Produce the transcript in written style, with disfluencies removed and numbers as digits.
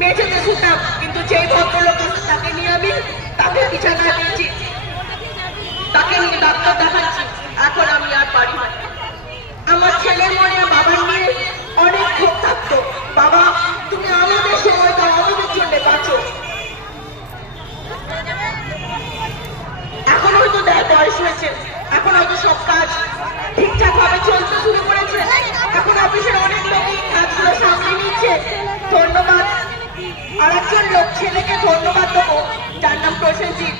মেঝেতে শুতাম, কিন্তু যেই ভদ্রলোক তাকে নিয়ে আমি তাকে বিছানা দিয়েছি, তাকে নিয়ে ডাক্তার দেখাচ্ছি। এখন আমি আর পারি না। আমার ছেলের মনে বাবার নিয়ে অনেক ক্ষোভ থাকতো। বাবা, তুমি আমাদের সময় দাও, আমাদের জন্য বাঁচো। এখন হয়তো বয়স হয়েছে, এখন হয়তো সব কাজ ঠিকঠাক ভাবে চলতে শুরু করেছে, এখন অফিসের অনেক লোকই কাজগুলো সামলে নিচ্ছে। ধন্যবাদ। আর একজন লোক ছেলেকে ধন্যবাদ দেবো, যার নাম প্রসেনজিৎ।